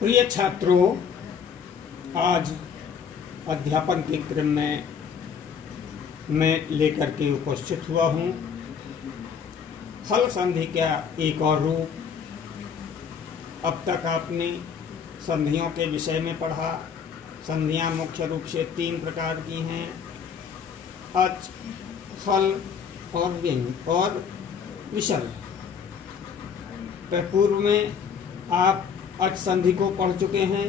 प्रिय छात्रों, आज अध्यापन के क्रम में मैं लेकर के उपस्थित हुआ हूँ हल संधि का एक और रूप। अब तक आपने संधियों के विषय में पढ़ा। संधियाँ मुख्य रूप से 3 प्रकार की हैं: अच, हल और व्यंग और विसर्ग। पूर्व में आप अच संधि को पढ़ चुके हैं,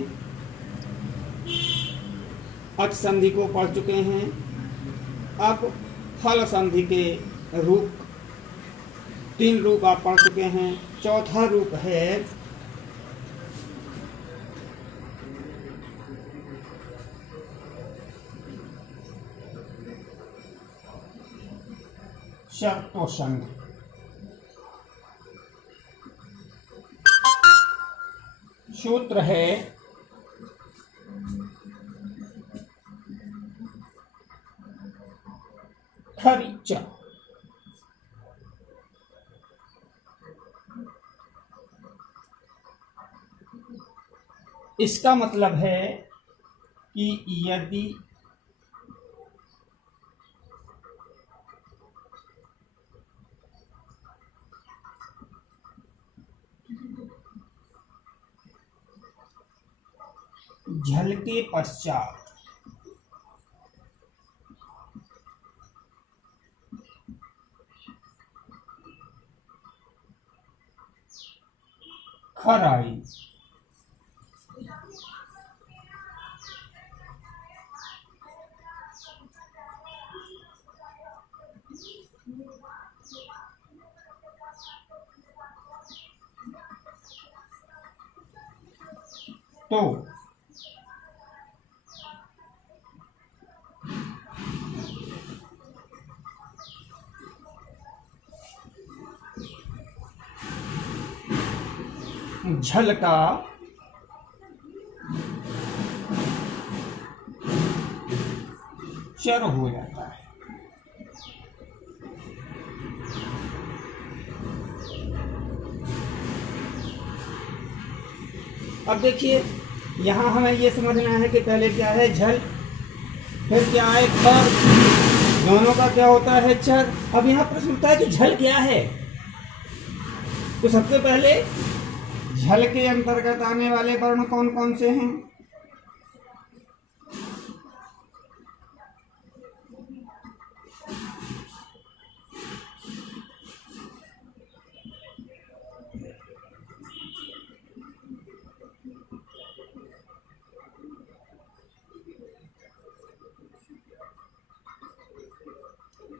अच संधि को पढ़ चुके हैं। अब हल संधि के रूप 3 रूप आप पढ़ चुके हैं। चौथा रूप है शर्तो संधि। सूत्र है खरिच। इसका मतलब है कि यदि झल के पश्चात खर आई तो झल का चर हो जाता है। अब देखिए, यहाँ हमें ये समझना है कि पहले क्या है झल, फिर क्या है खर, दोनों का क्या होता है चर। अब यहाँ प्रश्न उठता है कि झल क्या है। तो सबसे पहले झल के अंतर्गत आने वाले वर्ण कौन कौन से हैं?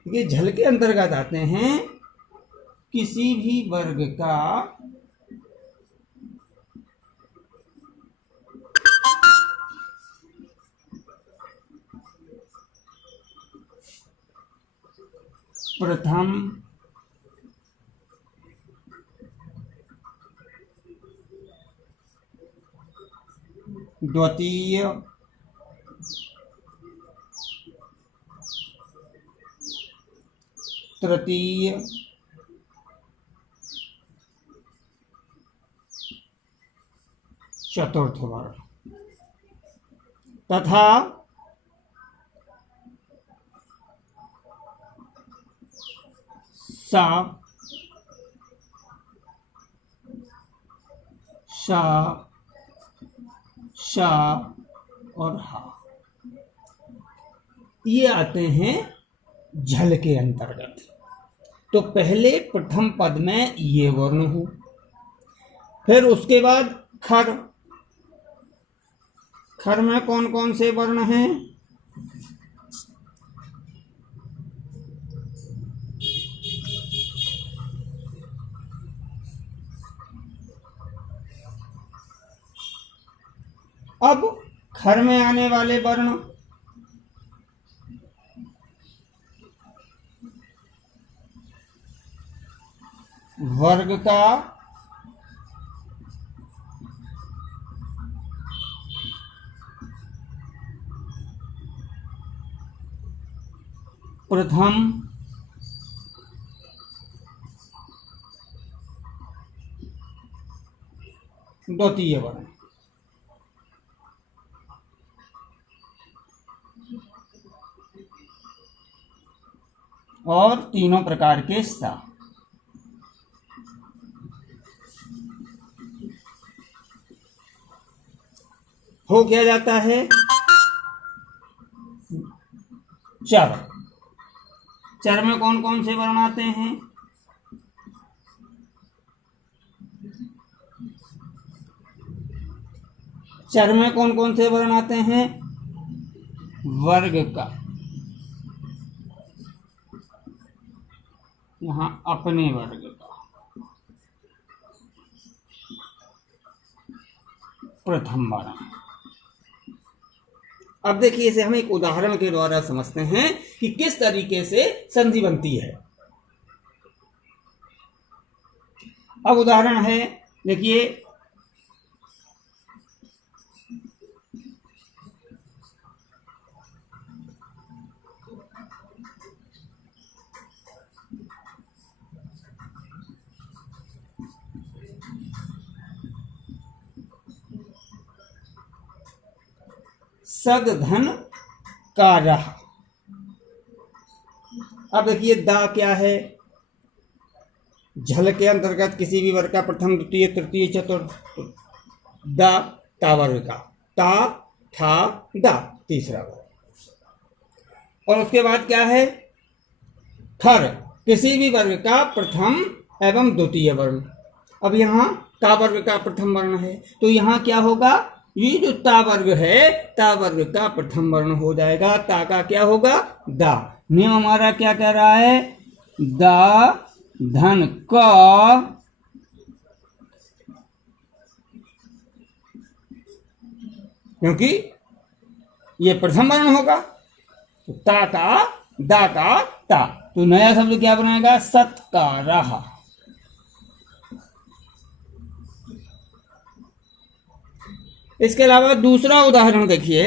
ये झल के अंतर्गत आते हैं किसी भी वर्ग का प्रथम, द्वितीय, तृतीय, चतुर्थ वर्ण तथा सा, शा, शा और हा, ये आते हैं झल के अंतर्गत। तो पहले प्रथम पद में ये वर्ण हो, फिर उसके बाद खर। खर में कौन कौन से वर्ण हैं? अब खर में आने वाले वर्ण वर्ग का प्रथम, द्वितीय वर्ण। और तीनों प्रकार के सा। हो क्या जाता है? चर। चर में कौन कौन से वर्ण आते हैं? चर में कौन कौन से वर्ण आते हैं? वर्ग का, यहां अपने वर्ग का प्रथम वर्ण। अब देखिए, इसे हम एक उदाहरण के द्वारा समझते हैं कि किस तरीके से संधि बनती है। अब उदाहरण है, देखिए, सद धन का रहा। अब देखिए, दा क्या है? झल के अंतर्गत किसी भी वर्ग का प्रथम, द्वितीय, तृतीय, चतुर्थ। दा, ता वर्ग का। ता, ठा, दा, तीसरा वर्ग। और उसके बाद क्या है? खर, किसी भी वर्ग का प्रथम एवं द्वितीय वर्ण। अब यहाँ ता वर्ग का प्रथम वर्ण है, तो यहाँ क्या होगा? ये जो ता वर्ग है, ता वर्ग का प्रथम वर्ण हो जाएगा। ता का क्या होगा? दा। नियम हमारा क्या कह रहा है? दा धन क, क्योंकि ये प्रथम वर्ण होगा, तो ता का, दा का, ता। तो नया शब्द क्या बनाएगा? सत्कारः। इसके अलावा दूसरा उदाहरण देखिए,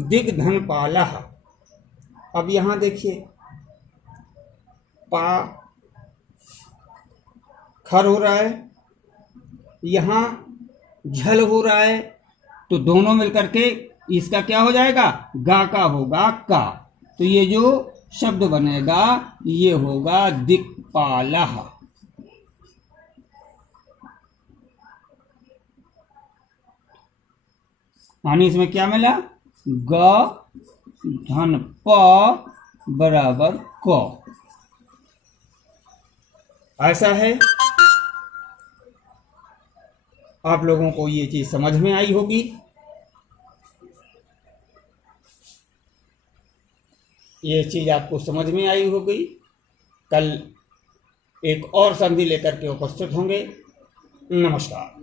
दिग्धनपालः। अब यहां देखिए, पा खर हो रहा है, यहां झल हो रहा है, तो दोनों मिलकर के इसका क्या हो जाएगा? गा का होगा का। तो ये जो शब्द बनेगा ये होगा दिक्पालः। यानी इसमें क्या मिला? ग धन प बराबर क। ऐसा है। आप लोगों को ये चीज समझ में आई होगी। ये चीज आपको समझ में आई होगी। कल एक और संधि लेकर के उपस्थित होंगे। नमस्कार।